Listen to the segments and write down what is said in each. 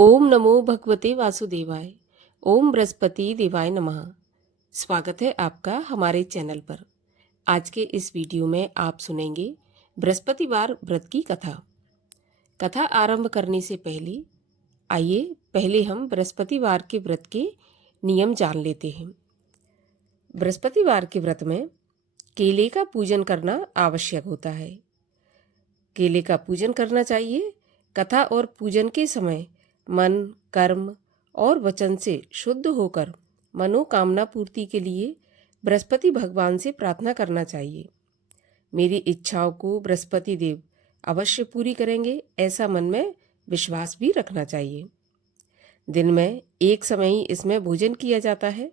ओम नमो भगवते वासुदेवाय। ओम बृहस्पति देवाय नमः। स्वागत है आपका हमारे चैनल पर। आज के इस वीडियो में आप सुनेंगे बृहस्पतिवार व्रत की कथा। कथा आरंभ करने से आइए पहले हम बृहस्पतिवार के व्रत के नियम जान लेते हैं। बृहस्पतिवार के व्रत में केले का पूजन करना आवश्यक होता है। केले का पूजन करना चाहिए। कथा और पूजन के समय मन, कर्म और वचन से शुद्ध होकर मनोकामना पूर्ति के लिए बृहस्पति भगवान से प्रार्थना करना चाहिए। मेरी इच्छाओं को बृहस्पति देव अवश्य पूरी करेंगे, ऐसा मन में विश्वास भी रखना चाहिए। दिन में एक समय ही इसमें भोजन किया जाता है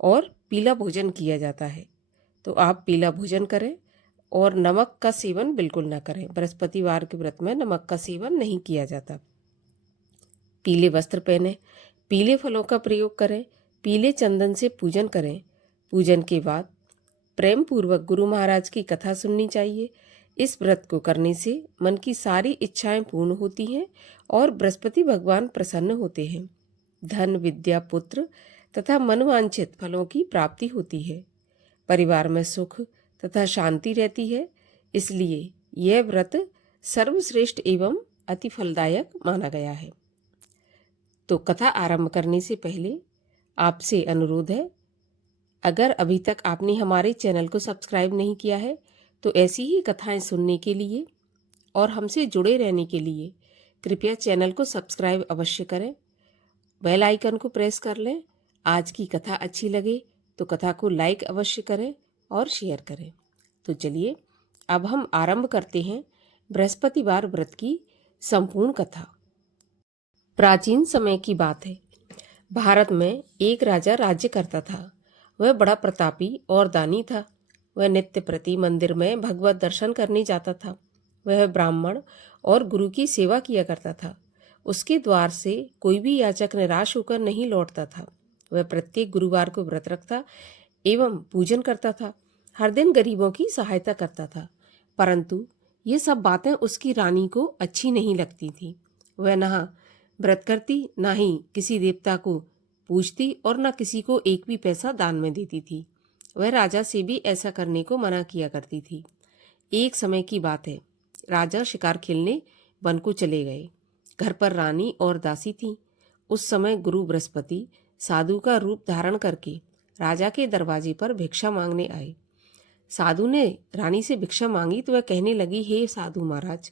और पीला भोजन किया जाता है, तो आप पीला भोजन करें और नमक का सेवन बिल्कुल ना करें। बृहस्पतिवार के व्रत में नमक का सेवन नहीं किया जाता। पीले वस्त्र पहने, पीले फलों का प्रयोग करें, पीले चंदन से पूजन करें। पूजन के बाद प्रेम पूर्वक गुरु महाराज की कथा सुननी चाहिए। इस व्रत को करने से मन की सारी इच्छाएं पूर्ण होती हैं और बृहस्पति भगवान प्रसन्न होते हैं। धन, विद्या, पुत्र तथा मनवांछित फलों की प्राप्ति होती है। परिवार में सुख तथा शांति रहती है। इसलिए यह व्रत सर्वश्रेष्ठ एवं अति फलदायक माना गया है। तो कथा आरंभ करने से पहले आपसे अनुरोध है, अगर अभी तक आपने हमारे चैनल को सब्सक्राइब नहीं किया है तो ऐसी ही कथाएं सुनने के लिए और हमसे जुड़े रहने के लिए कृपया चैनल को सब्सक्राइब अवश्य करें, बेल आइकन को प्रेस कर लें। आज की कथा अच्छी लगे तो कथा को लाइक अवश्य करें और शेयर करें। तो चलिए अब हम आरंभ करते हैं बृहस्पतिवार व्रत की संपूर्ण कथा। प्राचीन समय की बात है। भारत में एक राजा राज्य करता था। वह बड़ा प्रतापी और दानी था। वह नित्य प्रति मंदिर में भगवत दर्शन करने जाता था। वह ब्राह्मण और गुरु की सेवा किया करता था। उसके द्वार से कोई भी याचक निराश होकर नहीं लौटता था। वह प्रत्येक गुरुवार को व्रत रखता एवं पूजन करता था। हर दिन गरीबों की सहायता करता था। परंतु ये सब बातें उसकी रानी को अच्छी नहीं लगती थी। वह ना व्रत करती, ना ही किसी देवता को पूजती और न किसी को एक भी पैसा दान में देती थी। वह राजा से भी ऐसा करने को मना किया करती थी। एक समय की बात है, राजा शिकार खेलने वन को चले गए। घर पर रानी और दासी थी। उस समय गुरु बृहस्पति साधु का रूप धारण करके राजा के दरवाजे पर भिक्षा मांगने आए। साधु ने रानी से भिक्षा मांगी तो वह कहने लगी, हे साधु महाराज,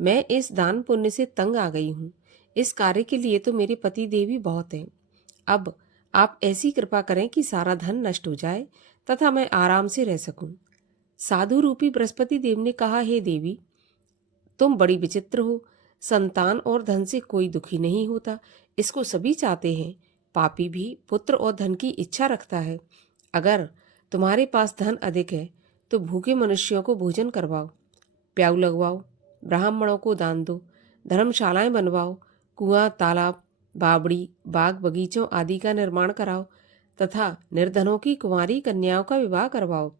मैं इस दान पुण्य से तंग आ गई हूँ। इस कार्य के लिए तो मेरे पति देवी बहुत हैं। अब आप ऐसी कृपा करें कि सारा धन नष्ट हो जाए तथा मैं आराम से रह सकूं। साधु रूपी बृहस्पति देव ने कहा, हे देवी, तुम बड़ी विचित्र हो। संतान और धन से कोई दुखी नहीं होता, इसको सभी चाहते हैं। पापी भी पुत्र और धन की इच्छा रखता है। अगर तुम्हारे पास धन अधिक है तो भूखे मनुष्यों को भोजन करवाओ, प्याऊ लगवाओ, ब्राह्मणों को दान दो, धर्मशालाएं बनवाओ, कुआं, तालाब, बावड़ी, बाग बगीचों आदि का निर्माण कराओ तथा निर्धनों की कुंवारी कन्याओं का विवाह करवाओ।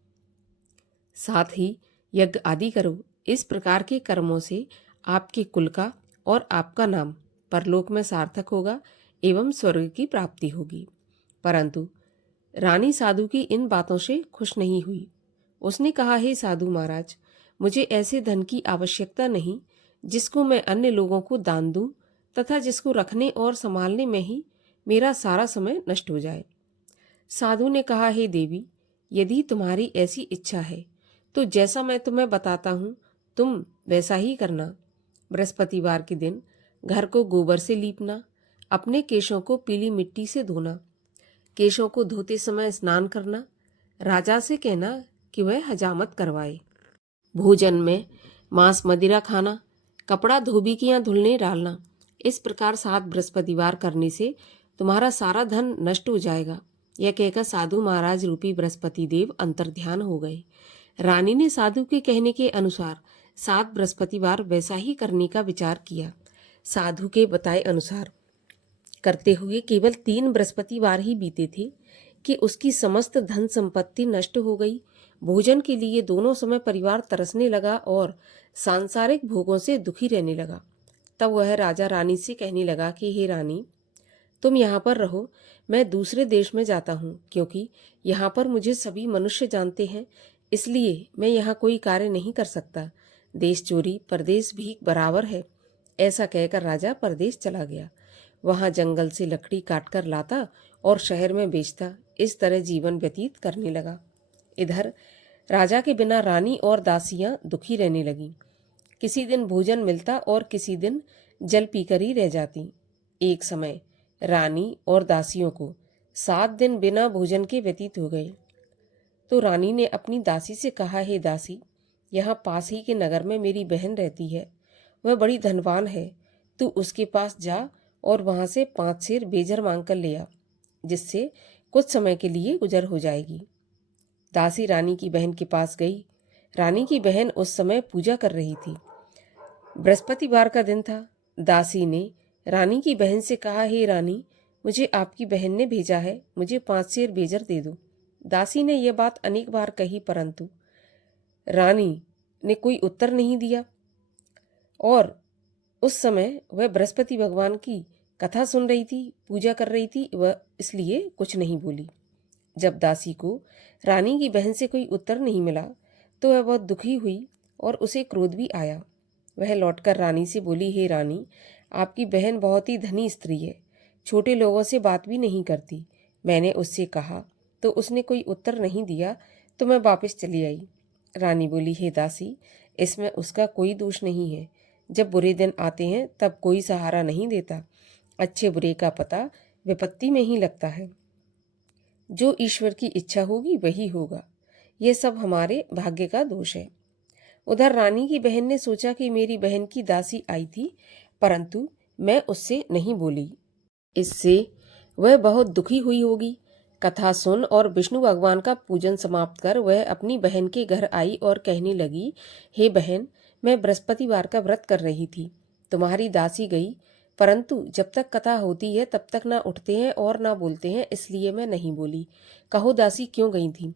साथ ही यज्ञ आदि करो। इस प्रकार के कर्मों से आपके कुल का और आपका नाम परलोक में सार्थक होगा एवं स्वर्ग की प्राप्ति होगी। परंतु रानी साधु की इन बातों से खुश नहीं हुई। उसने कहा, हे साधु महाराज, मुझे ऐसे धन की आवश्यकता नहीं जिसको मैं अन्य लोगों को दान दूं तथा जिसको रखने और संभालने में ही मेरा सारा समय नष्ट हो जाए। साधु ने कहा, हे देवी, यदि तुम्हारी ऐसी इच्छा है तो जैसा मैं तुम्हें बताता हूँ तुम वैसा ही करना। बृहस्पतिवार के दिन घर को गोबर से लीपना, अपने केशों को पीली मिट्टी से धोना, केशों को धोते समय स्नान करना, राजा से कहना कि वह हजामत करवाए, भोजन में मांस मदिरा खाना, कपड़ा धोबिकियां धुलने डालना। इस प्रकार 7 बृहस्पतिवार करने से तुम्हारा सारा धन नष्ट हो जाएगा। यह कहकर साधु महाराज रूपी बृहस्पति देव अंतर्ध्यान हो गए। रानी ने साधु के कहने के अनुसार 7 बृहस्पतिवार वैसा ही करने का विचार किया। साधु के बताए अनुसार करते हुए केवल 3 बृहस्पतिवार ही बीते थे कि उसकी समस्त धन संपत्ति नष्ट हो गई। भोजन के लिए दोनों समय परिवार तरसने लगा और सांसारिक भोगों से दुखी रहने लगा। तब वह राजा रानी से कहने लगा कि हे रानी, तुम यहाँ पर रहो, मैं दूसरे देश में जाता हूँ, क्योंकि यहाँ पर मुझे सभी मनुष्य जानते हैं, इसलिए मैं यहाँ कोई कार्य नहीं कर सकता। देश चोरी परदेश भीख बराबर है। ऐसा कहकर राजा परदेश चला गया। वहाँ जंगल से लकड़ी काटकर लाता और शहर में बेचता। इस तरह जीवन व्यतीत करने लगा। इधर राजा के बिना रानी और दासियां दुखी रहने लगी। किसी दिन भोजन मिलता और किसी दिन जल पीकर ही रह जाती। एक समय रानी और दासियों को 7 दिन बिना भोजन के व्यतीत हो गए। तो रानी ने अपनी दासी से कहा, हे दासी, यहाँ पास ही के नगर में मेरी बहन रहती है, वह बड़ी धनवान है। तू उसके पास जा और वहां से 5 सेर बेजर मांग कर ले आ, जिससे कुछ समय के लिए गुजर हो जाएगी। दासी रानी की बहन के पास गई। रानी की बहन उस समय पूजा कर रही थी। बृहस्पतिवार का दिन था। दासी ने रानी की बहन से कहा, हे रानी, मुझे आपकी बहन ने भेजा है, मुझे 5 सेर बेजर दे दो। दासी ने यह बात अनेक बार कही, परंतु रानी ने कोई उत्तर नहीं दिया और उस समय वह बृहस्पति भगवान की कथा सुन रही थी, पूजा कर रही थी, वह इसलिए कुछ नहीं बोली। जब दासी को रानी की बहन से कोई उत्तर नहीं मिला तो वह बहुत दुखी हुई और उसे क्रोध भी आया। वह लौटकर रानी से बोली, हे रानी, आपकी बहन बहुत ही धनी स्त्री है, छोटे लोगों से बात भी नहीं करती। मैंने उससे कहा तो उसने कोई उत्तर नहीं दिया, तो मैं वापस चली आई। रानी बोली, हे दासी, इसमें उसका कोई दोष नहीं है। जब बुरे दिन आते हैं तब कोई सहारा नहीं देता। अच्छे बुरे का पता विपत्ति में ही लगता है। जो ईश्वर की इच्छा होगी वही होगा। यह सब हमारे भाग्य का दोष है। उधर रानी की बहन ने सोचा कि मेरी बहन की दासी आई थी, परंतु मैं उससे नहीं बोली, इससे वह बहुत दुखी हुई होगी। कथा सुन और विष्णु भगवान का पूजन समाप्त कर वह अपनी बहन के घर आई और कहने लगी, हे बहन, मैं बृहस्पतिवार का व्रत कर रही थी, तुम्हारी दासी गई, परंतु जब तक कथा होती है तब तक ना उठते हैं और ना बोलते हैं, इसलिए मैं नहीं बोली। कहो दासी क्यों गई थी?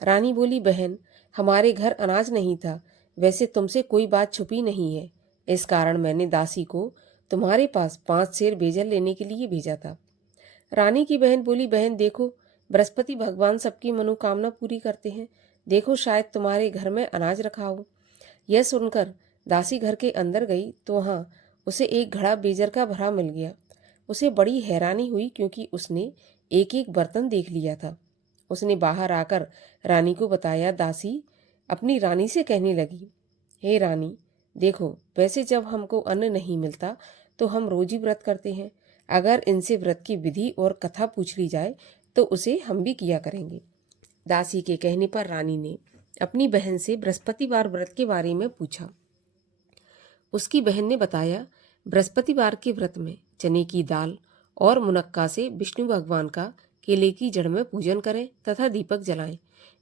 रानी बोली, बहन, हमारे घर अनाज नहीं था। वैसे तुमसे कोई बात छुपी नहीं है, इस कारण मैंने दासी को तुम्हारे पास 5 सेर बेजल लेने के लिए भेजा था। रानी की बहन बोली, बहन देखो, बृहस्पति भगवान सबकी मनोकामना पूरी करते हैं। देखो, शायद तुम्हारे घर में अनाज रखा हो। यह सुनकर दासी घर के अंदर गई तो वहाँ उसे एक घड़ा बेजर का भरा मिल गया। उसे बड़ी हैरानी हुई, क्योंकि उसने एक एक बर्तन देख लिया था। उसने बाहर आकर रानी को बताया। दासी अपनी रानी से कहने लगी, हे रानी, देखो, वैसे जब हमको अन्न नहीं मिलता तो हम रोज ही व्रत करते हैं। अगर इनसे व्रत की विधि और कथा पूछ ली जाए तो उसे हम भी किया करेंगे। दासी के कहने पर रानी ने अपनी बहन से बृहस्पतिवार व्रत के बारे में पूछा। उसकी बहन ने बताया, बृहस्पतिवार के व्रत में चने की दाल और मुनक्का से विष्णु भगवान का केले की जड़ में पूजन करें तथा दीपक जलाएं,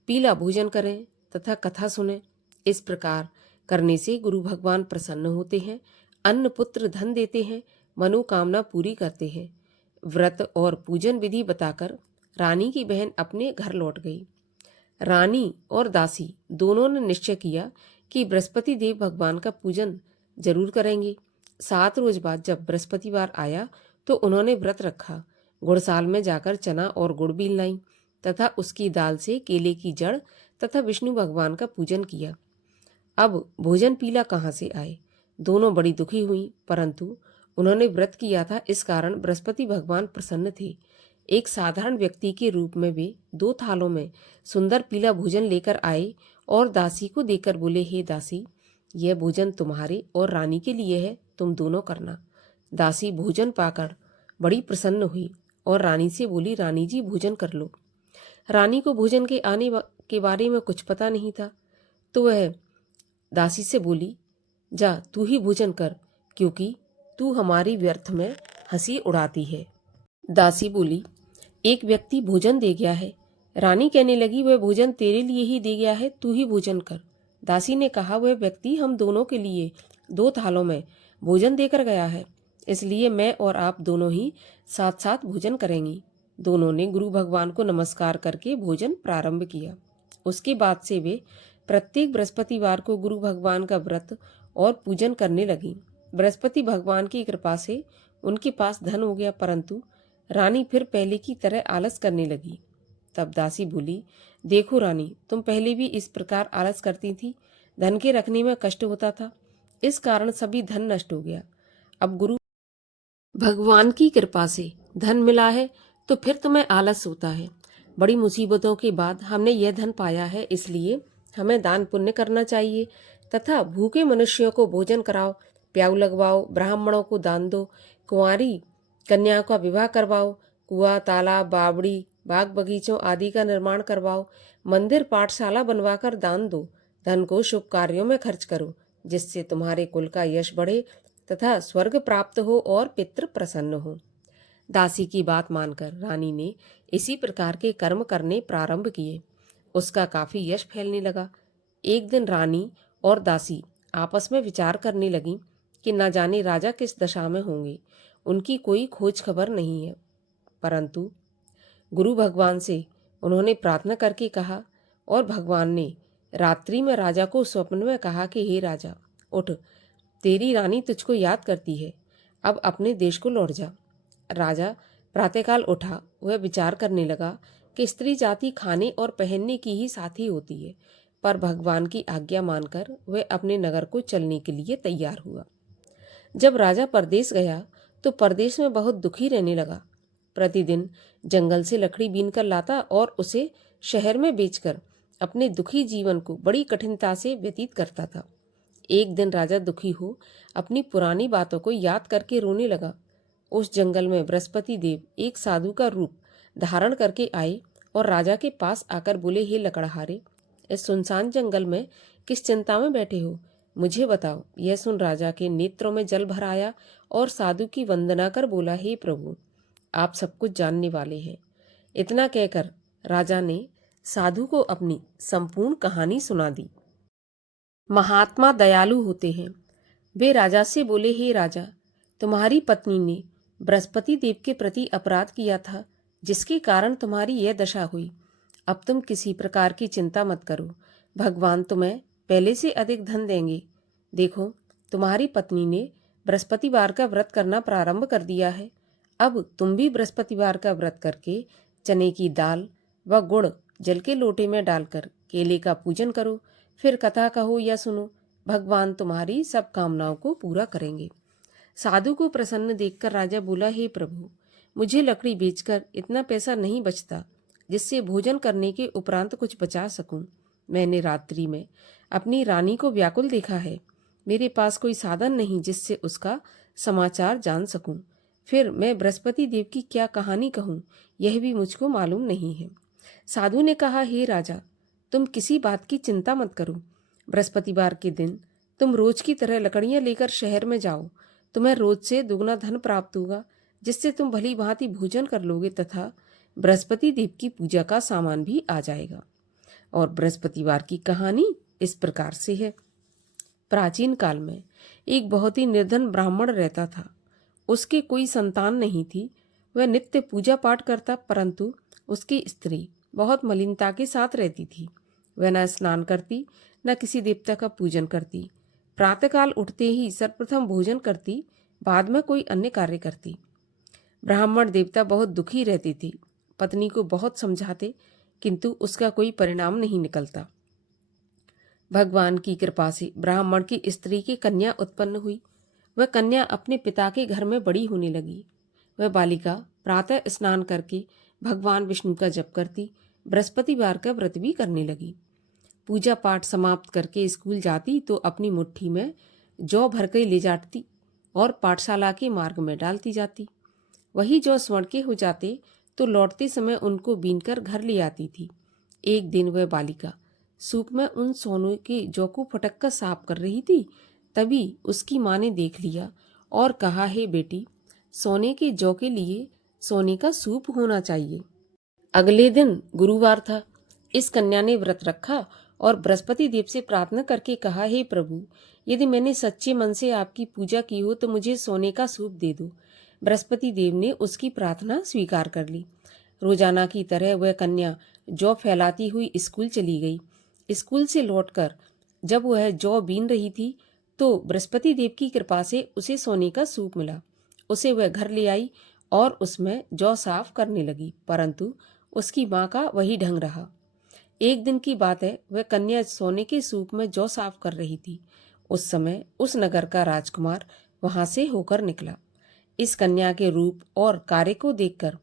पीला भोजन करें तथा कथा सुनें। इस प्रकार करने से गुरु भगवान प्रसन्न होते हैं, अन्न पुत्र धन देते हैं, मनोकामना पूरी करते हैं। व्रत और पूजन विधि बताकर रानी की बहन अपने घर लौट गई। रानी और दासी दोनों ने निश्चय किया कि बृहस्पति देव भगवान का पूजन जरूर करेंगे। 7 रोज बाद जब बृहस्पतिवार आया तो उन्होंने व्रत रखा। गुड़साल में जाकर चना और गुड़ बीन लाई तथा उसकी दाल से केले की जड़ तथा विष्णु भगवान का पूजन किया। अब भोजन पीला कहाँ से आए? दोनों बड़ी दुखी हुई, परंतु उन्होंने व्रत किया था, इस कारण बृहस्पति भगवान प्रसन्न थे। एक साधारण व्यक्ति के रूप में वे 2 थालों में सुंदर पीला भोजन लेकर आए और दासी को देकर बोले, हे दासी, यह भोजन तुम्हारे और रानी के लिए है, तुम दोनों करना। दासी भोजन पाकर बड़ी प्रसन्न हुई और रानी से बोली, रानी जी, भोजन कर लो। रानी को भोजन के आने के बारे में कुछ पता नहीं था, तो वह दासी से बोली, जा तू ही भोजन कर, क्योंकि तू हमारी व्यर्थ में हंसी उड़ाती है। दासी बोली, एक व्यक्ति भोजन दे गया है। रानी कहने लगी, वह भोजन तेरे लिए ही दे गया है, तू ही भोजन कर। दासी ने कहा, वह व्यक्ति हम दोनों के लिए 2 थालों में भोजन देकर गया है, इसलिए मैं और आप दोनों ही साथ साथ भोजन करेंगी। दोनों ने गुरु भगवान को नमस्कार करके भोजन प्रारंभ किया। उसके बाद से वे प्रत्येक बृहस्पतिवार को गुरु भगवान का व्रत और पूजन करने लगी। बृहस्पति भगवान की कृपा से उनके पास धन हो गया, परंतु रानी फिर पहले की तरह आलस करने लगी। तब दासी बोली, देखो रानी, तुम पहले भी इस प्रकार आलस करती थी, धन के रखने में कष्ट होता था, इस कारण सभी धन नष्ट हो गया। अब गुरु भगवान की कृपा से धन मिला है तो फिर तुम्हें आलस होता है। बड़ी मुसीबतों के बाद हमने यह धन पाया है, इसलिए हमें दान पुण्य करना चाहिए तथा भूखे मनुष्यों को भोजन कराओ, प्याऊ लगवाओ, ब्राह्मणों को दान दो, कुंवारी कन्याओं का विवाह करवाओ, कुआं, तालाब, बावड़ी, बाग बगीचों आदि का निर्माण करवाओ, मंदिर पाठशाला बनवाकर दान दो, धन को शुभ कार्यों में खर्च करो, जिससे तुम्हारे कुल का यश बढ़े तथा स्वर्ग प्राप्त हो और पितृ प्रसन्न हो। दासी की बात मानकर रानी ने इसी प्रकार के कर्म करने प्रारंभ किए। उसका काफी यश फैलने लगा। एक दिन रानी और दासी आपस में विचार करने लगी कि न जाने राजा किस दशा में होंगे, उनकी कोई खोज खबर नहीं है। परंतु गुरु भगवान से उन्होंने प्रार्थना करके कहा और भगवान ने रात्रि में राजा को स्वप्न में कहा कि हे राजा, उठ, तेरी रानी तुझको याद करती है, अब अपने देश को लौट जा। राजा प्रातःकाल उठा। वह विचार करने लगा कि स्त्री जाति खाने और पहनने की ही साथी होती है, पर भगवान की आज्ञा मानकर वह अपने नगर को चलने के लिए तैयार हुआ। जब राजा परदेश गया तो परदेश में बहुत दुखी रहने लगा। प्रतिदिन जंगल से लकड़ी बीनकर लाता और उसे शहर में बेचकर अपने दुखी जीवन को बड़ी कठिनता से व्यतीत करता था। एक दिन राजा दुखी हो अपनी पुरानी बातों को याद करके रोने लगा। उस जंगल में बृहस्पति देव एक साधु का रूप धारण करके आए और राजा के पास आकर बोले, हे लकड़हारे, इस सुनसान जंगल में किस चिंता में बैठे हो, मुझे बताओ। यह सुन राजा के नेत्रों में जल भर आया और साधु की वंदना कर बोला, हे प्रभु, आप सब कुछ जानने वाले हैं। इतना कहकर राजा ने साधु को अपनी संपूर्ण कहानी सुना दी। महात्मा दयालु होते हैं। वे राजा से बोले, हे राजा, तुम्हारी पत्नी ने बृहस्पति देव के प्रति अपराध किया था, जिसके कारण तुम्हारी यह दशा हुई। अब तुम किसी प्रकार की चिंता मत करो, भगवान तुम्हें पहले से अधिक धन देंगे। देखो, तुम्हारी पत्नी ने बृहस्पतिवार का व्रत करना प्रारंभ कर दिया है। अब तुम भी बृहस्पतिवार का व्रत करके चने की दाल व गुड़ जल के लोटे में डालकर केले का पूजन करो, फिर कथा कहो या सुनो, भगवान तुम्हारी सब कामनाओं को पूरा करेंगे। साधु को प्रसन्न देखकर राजा बोला, हे प्रभु, मुझे लकड़ी बेचकर इतना पैसा नहीं बचता जिससे भोजन करने के उपरांत कुछ बचा सकूं। मैंने रात्रि में अपनी रानी को व्याकुल देखा है। मेरे पास कोई साधन नहीं जिससे उसका समाचार जान सकूं। फिर मैं बृहस्पति देव की क्या कहानी कहूं, यह भी मुझको मालूम नहीं है। साधु ने कहा, हे राजा, तुम किसी बात की चिंता मत करो। बृहस्पतिवार के दिन तुम रोज की तरह लकड़ियां लेकर शहर में जाओ। तुम्हें रोज से दुगना धन प्राप्त होगा, जिससे तुम भली भांति भोजन कर लोगे तथा बृहस्पति देव की पूजा का सामान भी आ जाएगा। और बृहस्पतिवार की कहानी इस प्रकार से है। प्राचीन काल में एक बहुत ही निर्धन ब्राह्मण रहता था। उसके कोई संतान नहीं थी। वह नित्य पूजा पाठ करता, परंतु उसकी स्त्री बहुत मलिनता के साथ रहती थी। वह न स्नान करती, न किसी देवता का पूजन करती। प्रातःकाल उठते ही सर्वप्रथम भोजन करती, बाद में कोई अन्य कार्य करती। ब्राह्मण देवता बहुत दुखी रहती थी। पत्नी को बहुत समझाते, किंतु उसका कोई परिणाम नहीं निकलता। भगवान की कृपा से ब्राह्मण की स्त्री की कन्या उत्पन्न हुई। वह कन्या अपने पिता के घर में बड़ी होने लगी। वह बालिका प्रातः स्नान करके भगवान विष्णु का जप करती, बृहस्पतिवार का व्रत भी करने लगी। पूजा पाठ समाप्त करके स्कूल जाती तो अपनी मुट्ठी में जौ भर के ले जाती और पाठशाला के मार्ग में डालती जाती। वही जौ स्वर्ण के हो जाते तो लौटते समय उनको बीनकर घर ले आती थी। एक दिन वह बालिका सूप में उन सोने के जौ को फटक कर साफ कर रही थी। तभी उसकी माँ ने देख लिया और कहा, हे बेटी, सोने के जौ के लिए सोने का सूप होना चाहिए। अगले दिन गुरुवार था। इस कन्या ने व्रत रखा और बृहस्पति देव से प्रार्थना करके कहा, हे प्रभु, यदि मैंने सच्चे मन से आपकी पूजा की हो तो मुझे सोने का सूप दे दो। बृहस्पति देव ने उसकी प्रार्थना स्वीकार कर ली। रोजाना की तरह वह कन्या जौ फैलाती हुई स्कूल चली गई। स्कूल से लौटकर जब वह जौ बीन रही थी तो बृहस्पति देव की कृपा से उसे सोने का सूप मिला। उसे वह घर ले आई और उसमें जौ साफ करने लगी, परंतु उसकी माँ का वही ढंग रहा। एक दिन की बात है, वह कन्या सोने के सूप में जौ साफ कर रही थी। उस समय उस नगर का राजकुमार वहां से होकर निकला। इस कन्या के रूप और कार्य को देखकर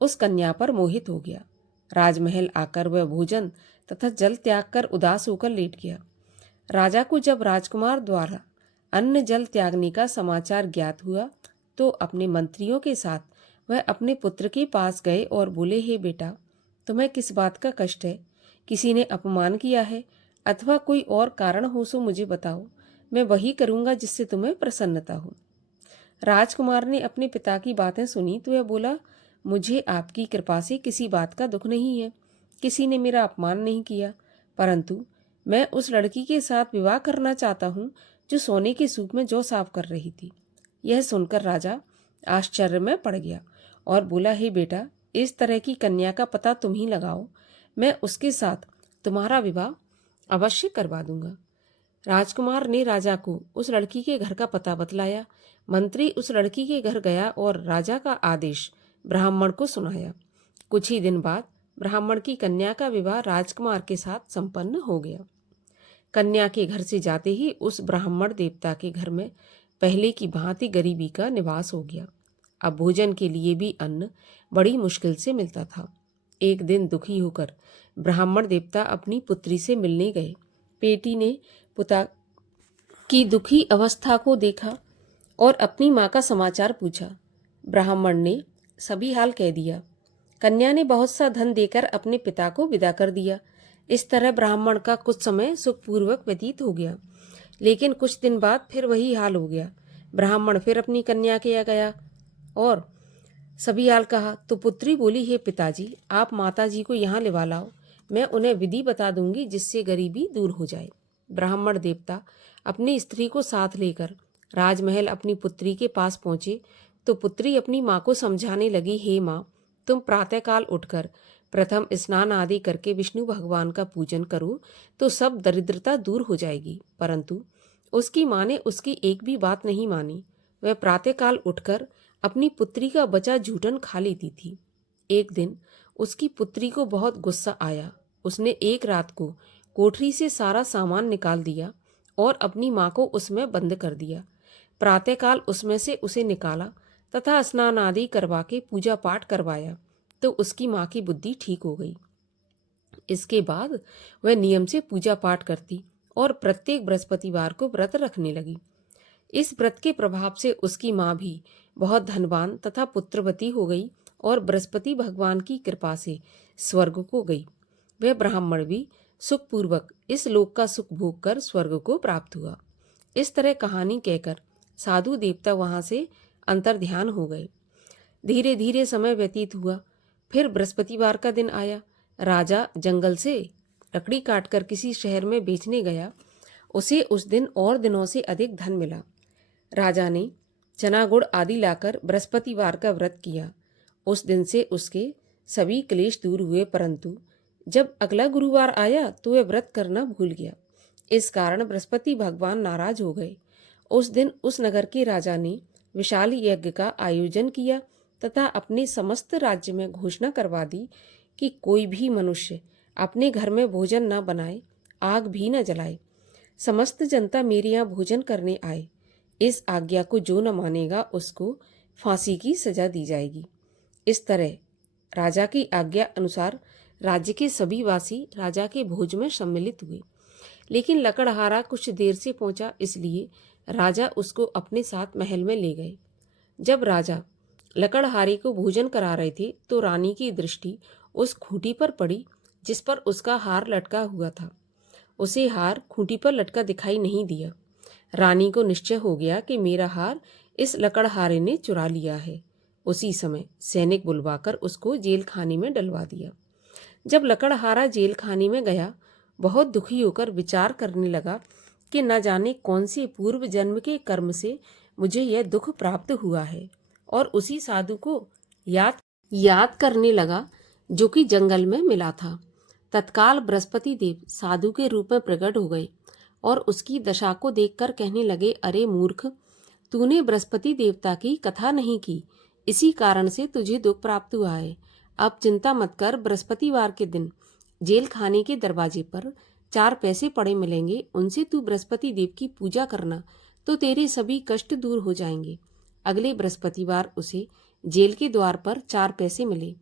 उस कन्या पर मोहित हो गया। राजमहल आकर वह भोजन तथा जल त्याग कर उदास होकर लेट गया। राजा को जब राजकुमार द्वारा अन्न जल त्यागने का समाचार ज्ञात हुआ तो अपने मंत्रियों के साथ वह अपने पुत्र के पास गए और बोले, हे बेटा, तुम्हें किस बात का कष्ट है? किसी ने अपमान किया है अथवा कोई और कारण हो सो मुझे बताओ, मैं वही करूंगा जिससे तुम्हें प्रसन्नता हो। राजकुमार ने अपने पिता की बातें सुनी तो वह बोला, मुझे आपकी कृपा से किसी बात का दुख नहीं है, किसी ने मेरा अपमान नहीं किया, परंतु मैं उस लड़की के साथ विवाह करना चाहता हूँ जो सोने के सूप में जौ साफ कर रही थी। यह सुनकर राजा आश्चर्य में पड़ गया और बोला, हे बेटा, इस तरह की कन्या का पता तुम ही लगाओ, मैं उसके साथ तुम्हारा विवाह अवश्य करवा दूंगा। राजकुमार ने राजा को उस लड़की के घर का पता बतलाया। मंत्री उस लड़की के घर गया और राजा का आदेश ब्राह्मण को सुनाया। कुछ ही दिन बाद ब्राह्मण की कन्या का विवाह राजकुमार के साथ संपन्न हो गया। कन्या के घर से जाते ही उस ब्राह्मण देवता के घर में पहले की भांति गरीबी का निवास हो गया। अब भोजन के लिए भी अन्न बड़ी मुश्किल से मिलता था। एक दिन दुखी होकर ब्राह्मण देवता अपनी पुत्री से मिलने गए। बेटी ने पिता की दुखी अवस्था को देखा और अपनी माँ का समाचार पूछा। ब्राह्मण ने सभी हाल कह दिया। कन्या ने बहुत सा धन देकर अपने पिता को विदा कर दिया। इस तरह ब्राह्मण का कुछ समय सुखपूर्वक व्यतीत हो गया, लेकिन कुछ दिन बाद फिर वही हाल हो गया। ब्राह्मण फिर अपनी कन्या के यहाँ गया और सभी हाल कहा तो पुत्री बोली, हे पिताजी, आप माताजी को यहाँ लिवा लाओ, मैं उन्हें विधि बता दूंगी जिससे गरीबी दूर हो जाए। ब्राह्मण देवता अपनी स्त्री को साथ लेकर राजमहल अपनी पुत्री के पास पहुंचे तो पुत्री अपनी माँ को समझाने लगी, हे माँ, तुम प्रातःकाल उठकर प्रथम स्नान आदि करके विष्णु भगवान का पूजन करो तो सब दरिद्रता दूर हो जाएगी। परंतु उसकी माँ ने उसकी एक भी बात नहीं मानी। वह प्रातःकाल उठकर अपनी पुत्री का बचा जूठन खा लेती थी। एक दिन उसकी पुत्री को बहुत गुस्सा आया। उसने एक रात को कोठरी से सारा सामान निकाल दिया और अपनी माँ को उसमें बंद कर दिया। प्रातःकाल उसमें से उसे निकाला तथा स्नान आदि करवा के पूजा पाठ करवाया तो उसकी माँ की बुद्धि ठीक हो गई। इसके बाद वह नियम से पूजा पाठ करती और प्रत्येक बृहस्पतिवार को व्रत रखने लगी। इस व्रत के प्रभाव से उसकी माँ भी बहुत धनवान तथा पुत्रवती हो गई और बृहस्पति भगवान की कृपा से स्वर्ग को गई। वह ब्राह्मण भी सुखपूर्वक इस लोक का सुख भोग कर स्वर्ग को प्राप्त हुआ। इस तरह कहानी कहकर साधु देवता वहां से अंतर्ध्यान हो गए। धीरे धीरे समय व्यतीत हुआ। फिर बृहस्पतिवार का दिन आया। राजा जंगल से लकड़ी काटकर किसी शहर में बेचने गया। उसे उस दिन और दिनों से अधिक धन मिला। राजा ने चना गुड़ आदि लाकर बृहस्पतिवार का व्रत किया। उस दिन से उसके सभी क्लेश दूर हुए, परंतु जब अगला गुरुवार आया तो वह व्रत करना भूल गया। इस कारण बृहस्पति भगवान नाराज हो गए। उस दिन उस नगर के राजा ने विशाल यज्ञ का आयोजन किया तथा अपने समस्त राज्य में घोषणा करवा दी कि कोई भी मनुष्य अपने घर में भोजन न बनाए, आग भी न जलाए। समस्त जनता मेरे यहाँ भोजन करने आए। इस आज्ञा को जो न मानेगा उसको फांसी की सजा दी जाएगी। इस तरह राजा की आज्ञा अनुसार राज्य के सभी वासी राजा के भोज में सम्मिलित हुए। लेकिन लकड़हारा कुछ देर से पहुंचा, इसलिए राजा उसको अपने साथ महल में ले गए। जब राजा लकड़हारे को भोजन करा रहे थे तो रानी की दृष्टि उस खूंटी पर पड़ी जिस पर उसका हार लटका हुआ था। उसे हार खूंटी पर लटका दिखाई नहीं दिया। रानी को निश्चय हो गया कि मेरा हार इस लकड़हारे ने चुरा लिया है। उसी समय सैनिक बुलवाकर उसको जेल खाने में डलवा दिया। जब लकड़हारा जेल खाने में गया, बहुत दुखी होकर विचार करने लगा कि न जाने कौन से पूर्व जन्म के कर्म से मुझे यह दुख प्राप्त हुआ है, और उसी साधु को याद करने लगा जो कि जंगल में मिला था। तत्काल बृहस्पति देव साधु के रूप में प्रकट हो गए और उसकी दशा को देखकर कहने लगे, अरे मूर्ख, तूने बृहस्पति देवता की कथा नहीं की, इसी कारण से तुझे दुख प्राप्त हुआ है। अब चिंता मत कर, बृहस्पतिवार के दिन जेल खाने के दरवाजे पर 4 पैसे पड़े मिलेंगे, उनसे तू बृहस्पति देव की पूजा करना तो तेरे सभी कष्ट दूर हो जाएंगे। अगले बृहस्पतिवार उसे जेल के द्वार पर 4 पैसे मिले।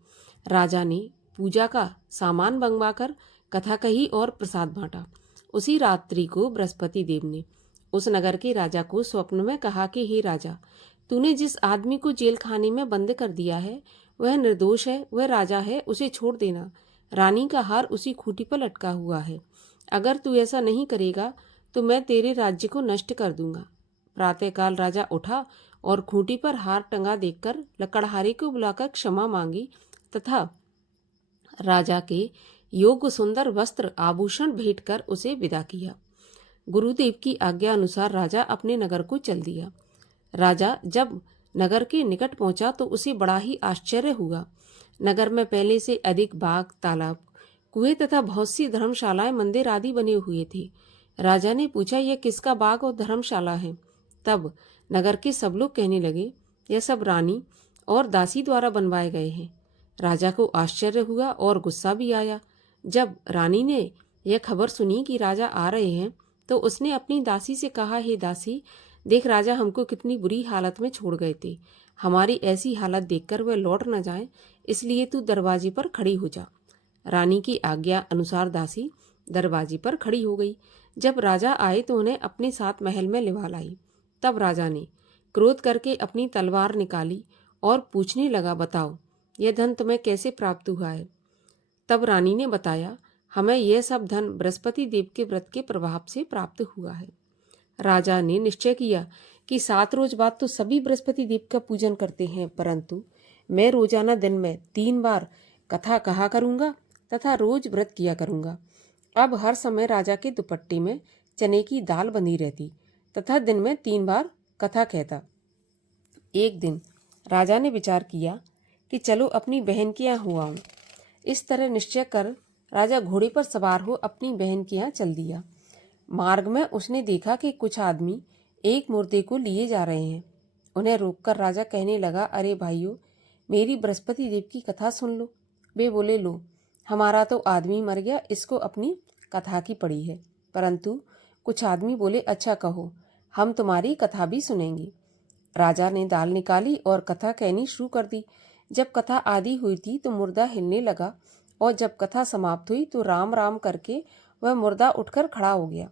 राजा ने पूजा का सामान मंगवाकर कथा कही और प्रसाद बांटा। उसी रात्रि को बृहस्पति देव ने उस नगर के राजा को स्वप्न में कहा कि हे राजा, तूने जिस आदमी को जेल खाने में बंद कर दिया है वह निर्दोष है, वह राजा है, उसे छोड़ देना। रानी का हार उसी खूंटी पर लटका हुआ है। अगर तू ऐसा नहीं करेगा तो मैं तेरे राज्य को नष्ट कर दूंगा। प्रातःकाल राजा उठा और खूंटी पर हार टंगा देखकर लकड़हारे को बुलाकर क्षमा मांगी तथा राजा के योग्य सुंदर वस्त्र आभूषण भेंट कर उसे विदा किया। गुरुदेव की आज्ञा अनुसार राजा अपने नगर को चल दिया। राजा जब नगर के निकट पहुंचा तो उसे बड़ा ही आश्चर्य हुआ। नगर में पहले से अधिक बाग, तालाब, कुएं तथा बहुत सी धर्मशालाएं, मंदिर आदि बने हुए थे। राजा ने पूछा, यह किसका बाग और धर्मशाला है? तब नगर के सब लोग कहने लगे, यह सब रानी और दासी द्वारा बनवाए गए हैं। राजा को आश्चर्य हुआ और गुस्सा भी आया। जब रानी ने यह खबर सुनी कि राजा आ रहे हैं तो उसने अपनी दासी से कहा, हे दासी, देख राजा हमको कितनी बुरी हालत में छोड़ गए थे। हमारी ऐसी हालत देखकर वह लौट न जाए, इसलिए तू दरवाजे पर खड़ी हो जा। रानी की आज्ञा अनुसार दासी दरवाजे पर खड़ी हो गई। जब राजा आए तो उन्हें अपने साथ महल में लिवा लाई। तब राजा ने क्रोध करके अपनी तलवार निकाली और पूछने लगा, बताओ यह धन तुम्हें कैसे प्राप्त हुआ है? तब रानी ने बताया, हमें यह सब धन बृहस्पति देव के व्रत के प्रभाव से प्राप्त हुआ है। राजा ने निश्चय किया कि 7 रोज बाद तो सभी बृहस्पति देव का पूजन करते हैं, परंतु मैं रोजाना दिन में 3 बार कथा कहा करूंगा तथा रोज व्रत किया करूंगा। अब हर समय राजा के दुपट्टे में चने की दाल बंधी रहती तथा दिन में 3 बार कथा कहता। एक दिन राजा ने विचार किया कि चलो अपनी बहन के यहाँ हो आऊं। इस तरह निश्चय कर राजा घोड़े पर सवार हो अपनी बहन के यहाँ चल दिया। मार्ग में उसने देखा कि कुछ आदमी एक मुर्दे को लिए जा रहे हैं। उन्हें रोककर राजा कहने लगा, अरे भाइयों, मेरी बृहस्पति देव की कथा सुन लो। वे बोले, लो, हमारा तो आदमी मर गया, इसको अपनी कथा की पड़ी है। परंतु कुछ आदमी बोले, अच्छा कहो, हम तुम्हारी कथा भी सुनेंगे। राजा ने दाल निकाली और कथा कहनी शुरू कर दी। जब कथा आदि हुई थी तो मुर्दा हिलने लगा और जब कथा समाप्त हुई तो राम राम करके वह मुर्दा उठकर खड़ा हो गया।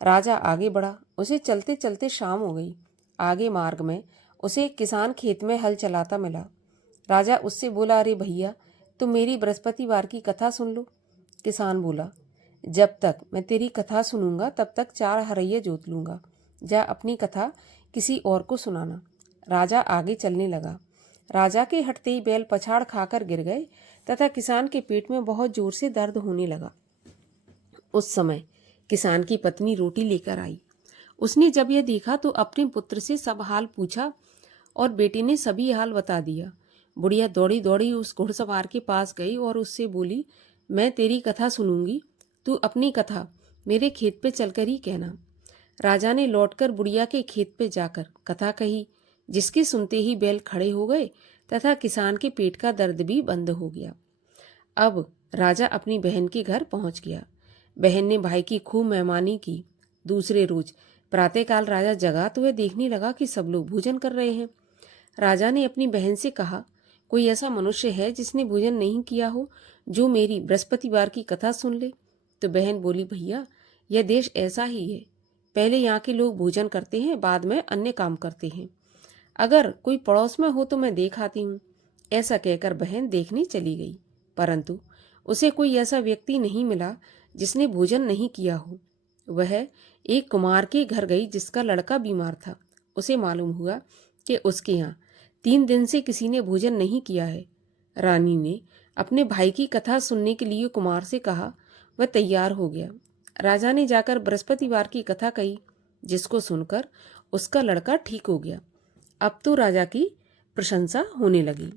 राजा आगे बढ़ा। उसे चलते चलते शाम हो गई। आगे मार्ग में उसे एक किसान खेत में हल चलाता मिला। राजा उससे बोला, अरे भैया, तुम मेरी बृहस्पतिवार की कथा सुन लो। किसान बोला, जब तक मैं तेरी कथा सुनूंगा तब तक 4 हरैया जोत लूंगा। जा अपनी कथा किसी और को सुनाना। राजा आगे चलने लगा। राजा के हटते ही बैल पछाड़ खाकर गिर गए तथा किसान के पेट में बहुत जोर से दर्द होने लगा। उस समय किसान की पत्नी रोटी लेकर आई। उसने जब यह देखा तो अपने पुत्र से सब हाल पूछा और बेटे ने सभी हाल बता दिया। बुढ़िया दौड़ी दौड़ी उस घुड़सवार के पास गई और उससे बोली, मैं तेरी कथा सुनूंगी, तू अपनी कथा मेरे खेत पे चलकर ही कहना। राजा ने लौटकर बुढ़िया के खेत पे जाकर कथा कही, जिसके सुनते ही बैल खड़े हो गए तथा किसान के पेट का दर्द भी बंद हो गया। अब राजा अपनी बहन के घर पहुंच गया। बहन ने भाई की खूब मेहमानी की। दूसरे रोज प्रातःकाल राजा जगा तो वह देखने लगा कि सब लोग भोजन कर रहे हैं। राजा ने अपनी बहन से कहा, कोई ऐसा मनुष्य है जिसने भोजन नहीं किया हो जो मेरी बृहस्पतिवार की कथा सुन ले? तो बहन बोली, भैया, यह देश ऐसा ही है, पहले यहाँ के लोग भोजन करते हैं, बाद में अन्य काम करते हैं। अगर कोई पड़ोस में हो तो मैं देख आती हूँ। ऐसा कहकर बहन देखने चली गई, परंतु उसे कोई ऐसा व्यक्ति नहीं मिला जिसने भोजन नहीं किया हो। वह एक कुमार के घर गई जिसका लड़का बीमार था। उसे मालूम हुआ कि उसके यहाँ 3 दिन से किसी ने भोजन नहीं किया है। रानी ने अपने भाई की कथा सुनने के लिए कुमार से कहा। वह तैयार हो गया। राजा ने जाकर बृहस्पतिवार की कथा कही, जिसको सुनकर उसका लड़का ठीक हो गया। अब तो राजा की प्रशंसा होने लगी।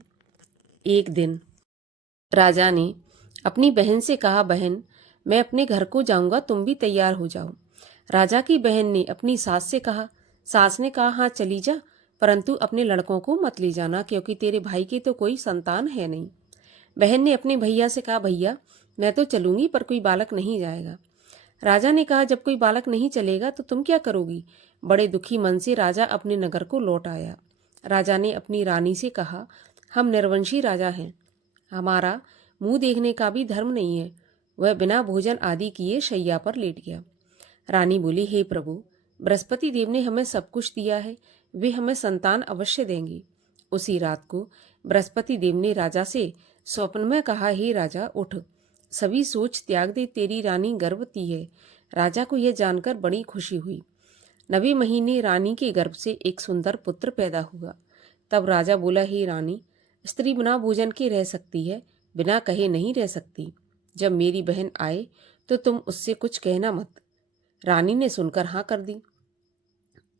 एक दिन राजा ने अपनी बहन से कहा, बहन, मैं अपने घर को जाऊंगा, तुम भी तैयार हो जाओ। राजा की बहन ने अपनी सास से कहा। सास ने कहा, हाँ चली जा, परंतु अपने लड़कों को मत ले जाना, क्योंकि तेरे भाई की तो कोई संतान है नहीं। बहन ने अपने भैया से कहा, भैया मैं तो चलूंगी पर कोई बालक नहीं जाएगा। राजा ने कहा, जब कोई बालक नहीं चलेगा तो तुम क्या करोगी। बड़े दुखी मन से राजा अपने नगर को लौट आया। राजा ने अपनी रानी से कहा, हम निर्वंशी राजा हैं, हमारा मुंह देखने का भी धर्म नहीं है। वह बिना भोजन आदि किए शैया पर लेट गया। रानी बोली, हे प्रभु, बृहस्पति देव ने हमें सब कुछ दिया है, वे हमें संतान अवश्य देंगे। उसी रात को बृहस्पति देव ने राजा से स्वप्न में कहा, हे राजा उठ, सभी सोच त्याग दे, तेरी रानी गर्भवती है। राजा को यह जानकर बड़ी खुशी हुई। 9वें महीने रानी के गर्भ से एक सुंदर पुत्र पैदा हुआ। तब राजा बोला, हे रानी, स्त्री बिना भोजन के रह सकती है, बिना कहे नहीं रह सकती। जब मेरी बहन आए तो तुम उससे कुछ कहना मत। रानी ने सुनकर हाँ कर दी।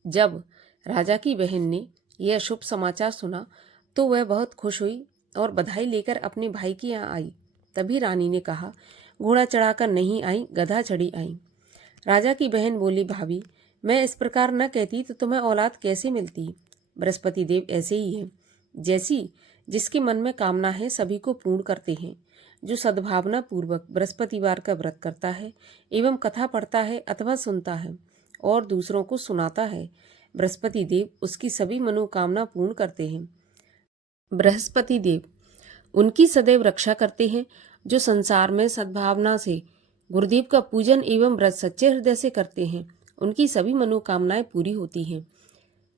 जब राजा की बहन ने यह शुभ समाचार सुना तो वह बहुत खुश हुई और बधाई लेकर अपने भाई के यहाँ आई। तभी रानी ने कहा, घोड़ा चढ़ाकर नहीं आई, गधा चढ़ी आई। राजा की बहन बोली, भाभी मैं इस प्रकार न कहती तो तुम्हें औलाद कैसे मिलती। बृहस्पति देव ऐसे ही हैं, जैसी जिसके मन में कामना है सभी को पूर्ण करते हैं। जो सद्भावना पूर्वक बृहस्पतिवार का व्रत करता है एवं कथा पढ़ता है अथवा सुनता है और दूसरों को सुनाता है, बृहस्पति देव उसकी सभी मनोकामना पूर्ण करते हैं। बृहस्पति देव उनकी सदैव रक्षा करते हैं। जो संसार में सद्भावना से गुरुदेव का पूजन एवं व्रत सच्चे हृदय से करते हैं, उनकी सभी मनोकामनाएं पूरी होती हैं।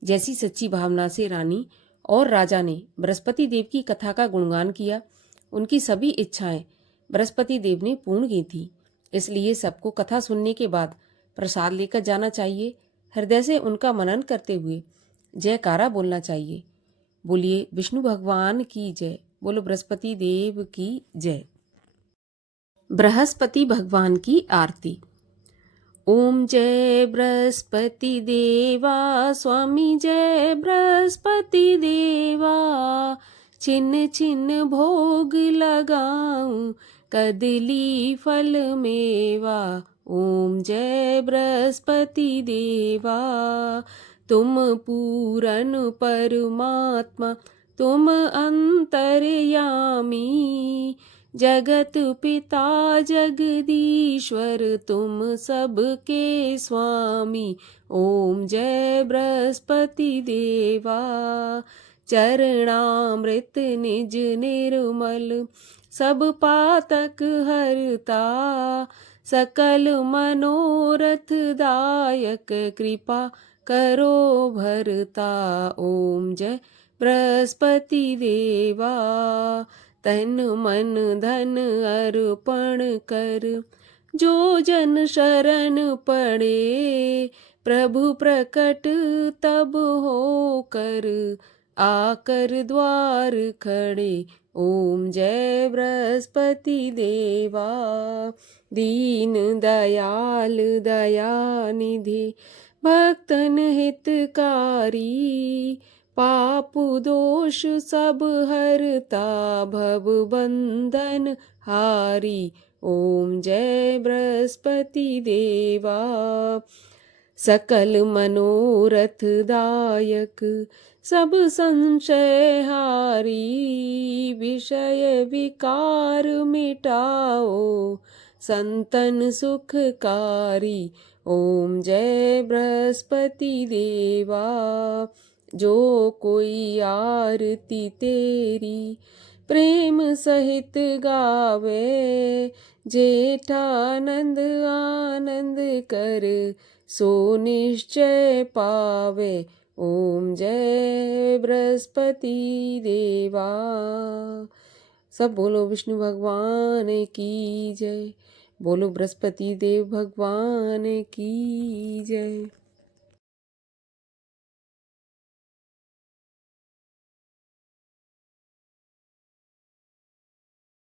जैसी सच्ची भावना से रानी और राजा ने बृहस्पति देव की कथा का गुणगान किया, उनकी सभी इच्छाएं बृहस्पति देव ने पूर्ण की थी। इसलिए सबको कथा सुनने के बाद प्रसाद लेकर जाना चाहिए। हृदय से उनका मनन करते हुए जयकारा बोलना चाहिए। बोलिए विष्णु भगवान की जय, बोलो बृहस्पति देव की जय। बृहस्पति भगवान की आरती। ओम जय बृहस्पति देवा, स्वामी जय बृहस्पति देवा। छिन्न छिन्न भोग लगाऊं, कदली फल मेवा। ओम जय बृहस्पति देवा। तुम पूरन परमात्मा, तुम अंतर्यामी। जगत पिता जगदीश्वर, तुम सबके स्वामी। ओम जय बृहस्पति देवा। चरणामृत निज निर्मल, सब पातक हरता। सकल मनोरथ दायक, कृपा करो भरता। ओम जय बृहस्पति देवा। तन मन धन अर्पण कर, जो जन शरण पड़े। प्रभु प्रकट तब हो कर, आकर द्वार खड़े। ओम जय बृहस्पति देवा। दीन दयाल दयानिधि, भक्तन हितकारी। पाप दोष सब हरता, भव बंधन हारी। ओम जय बृहस्पति देवा। सकल मनोरथ दायक, सब संशय हारी। विषय विकार मिटाओ, संतन सुखकारी। ओम जय बृहस्पति देवा। जो कोई आरती तेरी प्रेम सहित गावे। जेठानंद आनंद कर, सो निश्चय पावे। ओम जय बृहस्पति देवा। सब बोलो विष्णु भगवान की जय, बोलो बृहस्पति देव भगवान की जय।